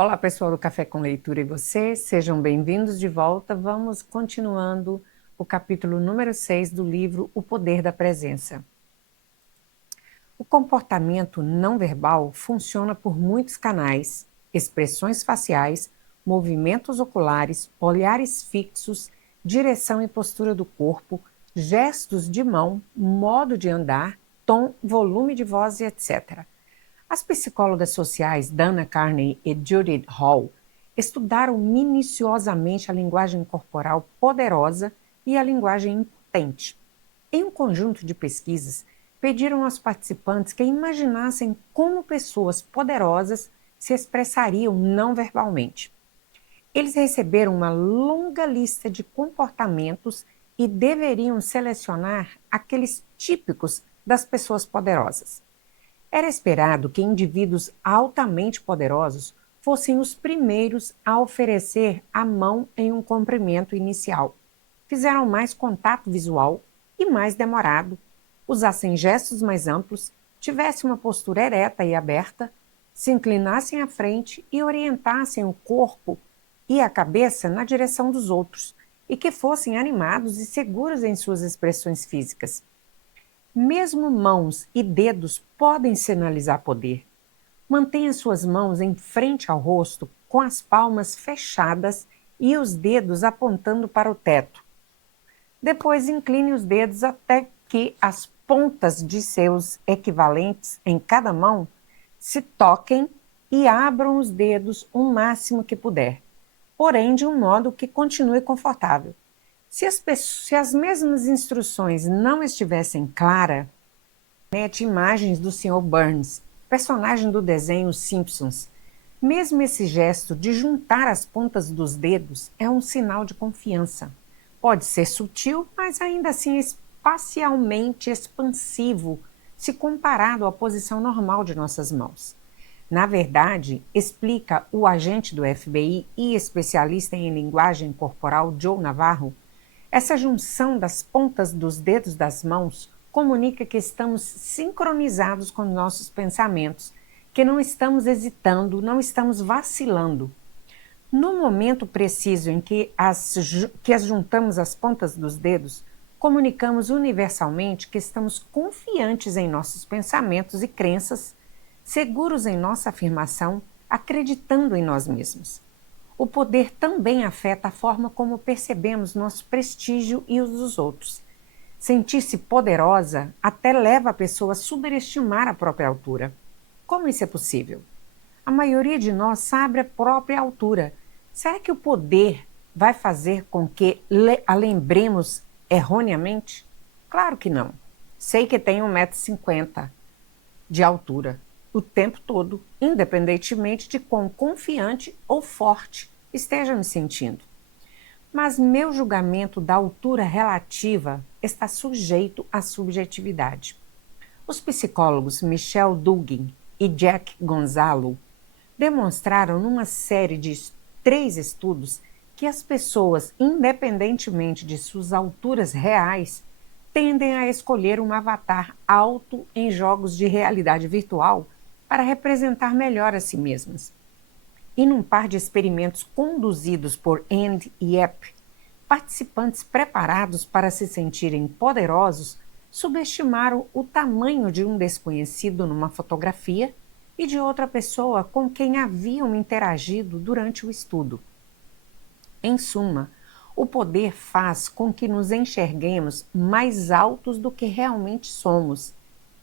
Olá, pessoal do Café com Leitura e você, sejam bem-vindos de volta. Vamos continuando o capítulo número 6 do livro O Poder da Presença. O comportamento não verbal funciona por muitos canais, expressões faciais, movimentos oculares, olhares fixos, direção e postura do corpo, gestos de mão, modo de andar, tom, volume de voz e etc. As psicólogas sociais Dana Carney e Judith Hall estudaram minuciosamente a linguagem corporal poderosa e a linguagem impotente. Em um conjunto de pesquisas, pediram aos participantes que imaginassem como pessoas poderosas se expressariam não verbalmente. Eles receberam uma longa lista de comportamentos e deveriam selecionar aqueles típicos das pessoas poderosas. Era esperado que indivíduos altamente poderosos fossem os primeiros a oferecer a mão em um cumprimento inicial. Fizeram mais contato visual e mais demorado, usassem gestos mais amplos, tivessem uma postura ereta e aberta, se inclinassem à frente e orientassem o corpo e a cabeça na direção dos outros, e que fossem animados e seguros em suas expressões físicas. Mesmo mãos e dedos podem sinalizar poder. Mantenha suas mãos em frente ao rosto, com as palmas fechadas e os dedos apontando para o teto. Depois incline os dedos até que as pontas de seus equivalentes em cada mão se toquem e abram os dedos o máximo que puder, porém de um modo que continue confortável. Se as mesmas instruções não estivessem claras, mete imagens do Sr. Burns, personagem do desenho Os Simpsons. Mesmo esse gesto de juntar as pontas dos dedos é um sinal de confiança. Pode ser sutil, mas ainda assim espacialmente expansivo, se comparado à posição normal de nossas mãos. Na verdade, explica o agente do FBI e especialista em linguagem corporal Joe Navarro, essa junção das pontas dos dedos das mãos comunica que estamos sincronizados com nossos pensamentos, que não estamos hesitando, não estamos vacilando. No momento preciso em que as juntamos as pontas dos dedos, comunicamos universalmente que estamos confiantes em nossos pensamentos e crenças, seguros em nossa afirmação, acreditando em nós mesmos. O poder também afeta a forma como percebemos nosso prestígio e os dos outros. Sentir-se poderosa até leva a pessoa a superestimar a própria altura. Como isso é possível? A maioria de nós sabe a própria altura. Será que o poder vai fazer com que a lembremos erroneamente? Claro que não. Sei que tenho 1,50 m de altura o tempo todo, independentemente de quão confiante ou forte esteja me sentindo. Mas meu julgamento da altura relativa está sujeito à subjetividade. Os psicólogos Michelle Duggan e Jack Gonzalo demonstraram numa série de 3 estudos que as pessoas, independentemente de suas alturas reais, tendem a escolher um avatar alto em jogos de realidade virtual para representar melhor a si mesmas. E num par de experimentos conduzidos por And e Epp, participantes preparados para se sentirem poderosos subestimaram o tamanho de um desconhecido numa fotografia e de outra pessoa com quem haviam interagido durante o estudo. Em suma, o poder faz com que nos enxerguemos mais altos do que realmente somos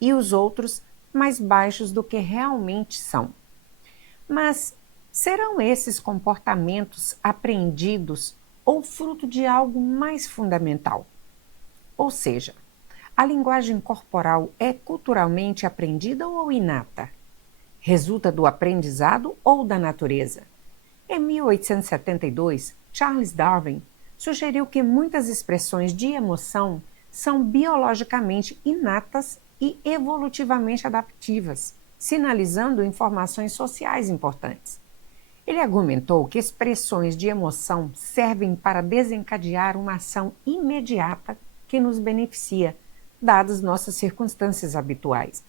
e os outros mais baixos do que realmente são. Mas serão esses comportamentos aprendidos ou fruto de algo mais fundamental? Ou seja, a linguagem corporal é culturalmente aprendida ou inata? Resulta do aprendizado ou da natureza? Em 1872, Charles Darwin sugeriu que muitas expressões de emoção são biologicamente inatas e evolutivamente adaptivas, sinalizando informações sociais importantes. Ele argumentou que expressões de emoção servem para desencadear uma ação imediata que nos beneficia, dadas nossas circunstâncias habituais.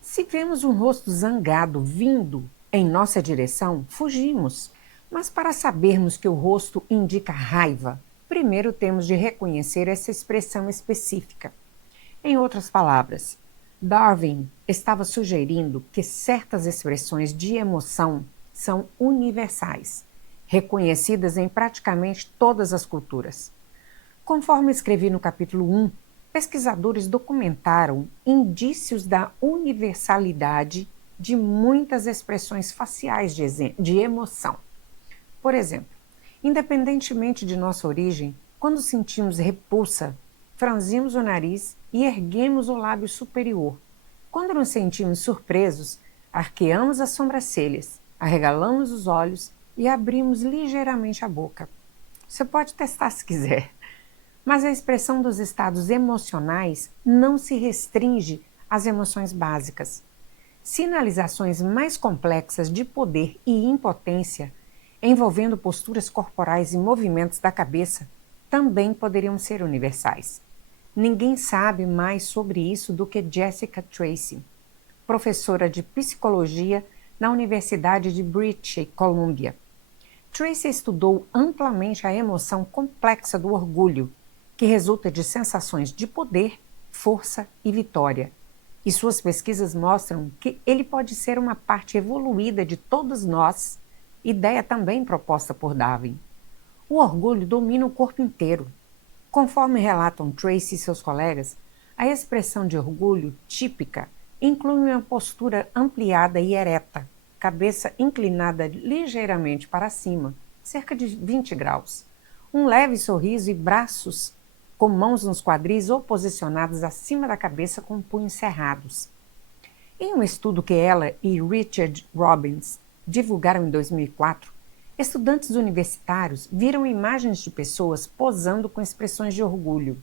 Se vemos um rosto zangado vindo em nossa direção, fugimos. Mas para sabermos que o rosto indica raiva, primeiro temos de reconhecer essa expressão específica. Em outras palavras, Darwin estava sugerindo que certas expressões de emoção são universais, reconhecidas em praticamente todas as culturas. Conforme escrevi no capítulo 1, pesquisadores documentaram indícios da universalidade de muitas expressões faciais de emoção. Por exemplo, independentemente de nossa origem, quando sentimos repulsa, franzimos o nariz e erguemos o lábio superior. Quando nos sentimos surpresos, arqueamos as sobrancelhas, arregalamos os olhos e abrimos ligeiramente a boca. Você pode testar se quiser. Mas a expressão dos estados emocionais não se restringe às emoções básicas. Sinalizações mais complexas de poder e impotência, envolvendo posturas corporais e movimentos da cabeça, também poderiam ser universais. Ninguém sabe mais sobre isso do que Jessica Tracy, professora de psicologia na Universidade de British Columbia. Tracy estudou amplamente a emoção complexa do orgulho, que resulta de sensações de poder, força e vitória. E suas pesquisas mostram que ele pode ser uma parte evoluída de todos nós, ideia também proposta por Darwin. O orgulho domina o corpo inteiro. Conforme relatam Tracy e seus colegas, a expressão de orgulho típica inclui uma postura ampliada e ereta, cabeça inclinada ligeiramente para cima, cerca de 20 graus, um leve sorriso e braços com mãos nos quadris ou posicionados acima da cabeça com punhos cerrados. Em um estudo que ela e Richard Robbins divulgaram em 2004, estudantes universitários viram imagens de pessoas posando com expressões de orgulho,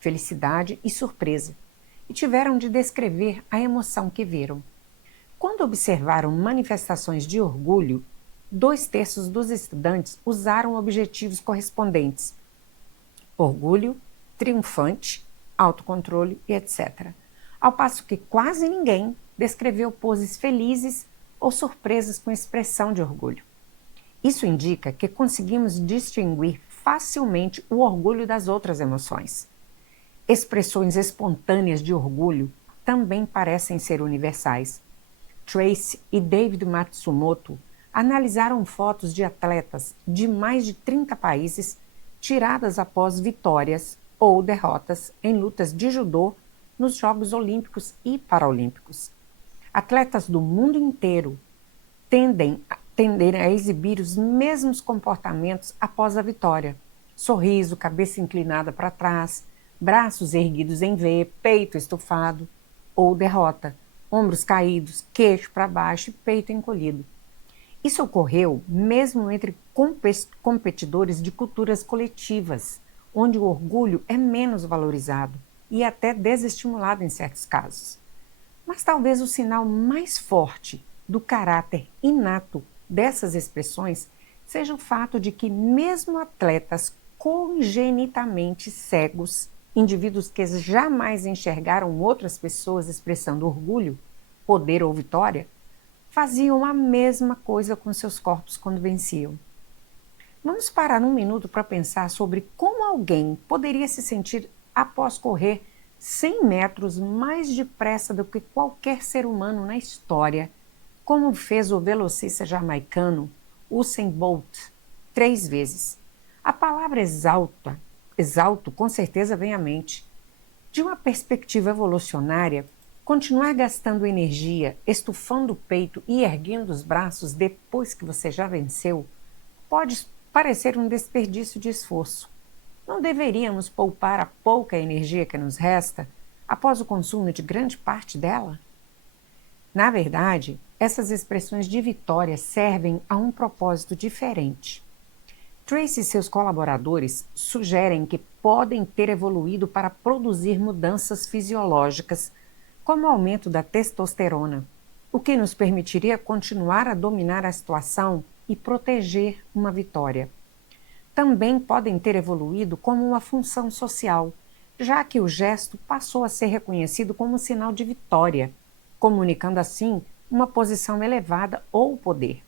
felicidade e surpresa, e tiveram de descrever a emoção que viram. Quando observaram manifestações de orgulho, 2/3 dos estudantes usaram objetivos correspondentes: orgulho, triunfante, autocontrole e etc. Ao passo que quase ninguém descreveu poses felizes ou surpresas com expressão de orgulho. Isso indica que conseguimos distinguir facilmente o orgulho das outras emoções. Expressões espontâneas de orgulho também parecem ser universais. Tracy e David Matsumoto analisaram fotos de atletas de mais de 30 países tiradas após vitórias ou derrotas em lutas de judô nos Jogos Olímpicos e Paralímpicos. Atletas do mundo inteiro tendem a exibir os mesmos comportamentos após a vitória: sorriso, cabeça inclinada para trás, braços erguidos em V, peito estufado, ou derrota, ombros caídos, queixo para baixo e peito encolhido. Isso ocorreu mesmo entre competidores de culturas coletivas, onde o orgulho é menos valorizado e até desestimulado em certos casos. Mas talvez o sinal mais forte do caráter inato dessas expressões seja o fato de que mesmo atletas congenitamente cegos, indivíduos que jamais enxergaram outras pessoas expressando orgulho, poder ou vitória, faziam a mesma coisa com seus corpos quando venciam. Vamos parar um minuto para pensar sobre como alguém poderia se sentir após correr 100 metros mais depressa do que qualquer ser humano na história, como fez o velocista jamaicano Usain Bolt 3 vezes. A palavra exalto com certeza vem à mente. De uma perspectiva evolucionária, continuar gastando energia, estufando o peito e erguendo os braços depois que você já venceu pode parecer um desperdício de esforço. Não deveríamos poupar a pouca energia que nos resta após o consumo de grande parte dela? Na verdade, essas expressões de vitória servem a um propósito diferente. Tracy e seus colaboradores sugerem que podem ter evoluído para produzir mudanças fisiológicas, como o aumento da testosterona, o que nos permitiria continuar a dominar a situação e proteger uma vitória. Também podem ter evoluído como uma função social, já que o gesto passou a ser reconhecido como um sinal de vitória, comunicando assim uma posição elevada ou poder.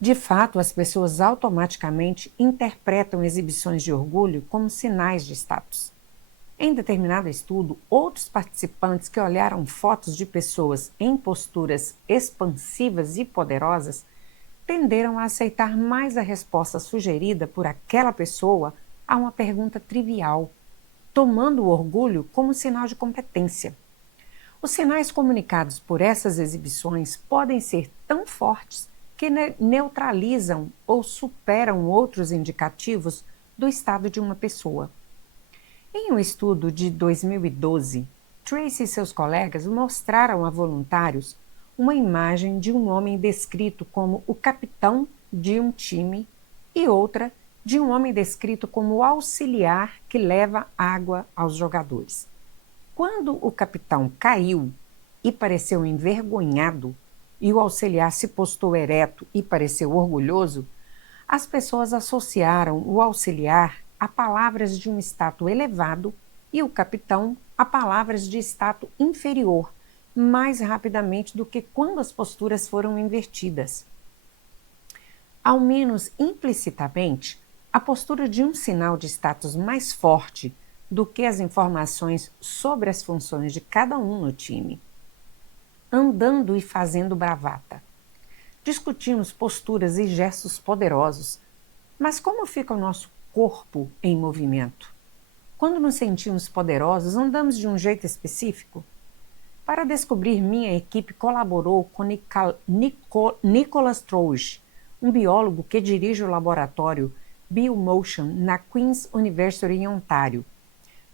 De fato, as pessoas automaticamente interpretam exibições de orgulho como sinais de status. Em determinado estudo, outros participantes que olharam fotos de pessoas em posturas expansivas e poderosas tenderam a aceitar mais a resposta sugerida por aquela pessoa a uma pergunta trivial, tomando o orgulho como sinal de competência. Os sinais comunicados por essas exibições podem ser tão fortes que neutralizam ou superam outros indicativos do estado de uma pessoa. Em um estudo de 2012, Tracy e seus colegas mostraram a voluntários uma imagem de um homem descrito como o capitão de um time e outra de um homem descrito como o auxiliar que leva água aos jogadores. Quando o capitão caiu e pareceu envergonhado, e o auxiliar se postou ereto e pareceu orgulhoso, as pessoas associaram o auxiliar a palavras de um status elevado e o capitão a palavras de status inferior, mais rapidamente do que quando as posturas foram invertidas. Ao menos implicitamente, a postura de um sinal de status mais forte do que as informações sobre as funções de cada um no time. Andando e fazendo bravata. Discutimos posturas e gestos poderosos, mas como fica o nosso corpo em movimento? Quando nos sentimos poderosos, andamos de um jeito específico? Para descobrir, minha equipe colaborou com Nicholas Trouge, um biólogo que dirige o laboratório BioMotion na Queen's University em Ontário.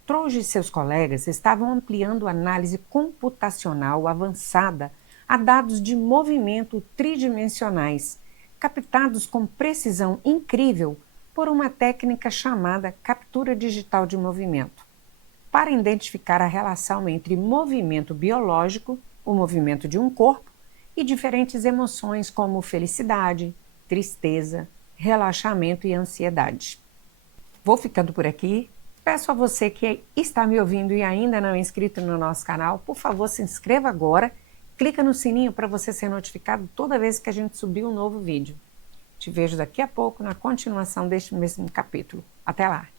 Trouge e seus colegas estavam ampliando a análise computacional avançada a dados de movimento tridimensionais, captados com precisão incrível por uma técnica chamada captura digital de movimento, para identificar a relação entre movimento biológico, o movimento de um corpo, e diferentes emoções como felicidade, tristeza, relaxamento e ansiedade. Vou ficando por aqui. Peço a você que está me ouvindo e ainda não é inscrito no nosso canal, por favor, se inscreva agora, clica no sininho para você ser notificado toda vez que a gente subir um novo vídeo. Te vejo daqui a pouco na continuação deste mesmo capítulo. Até lá!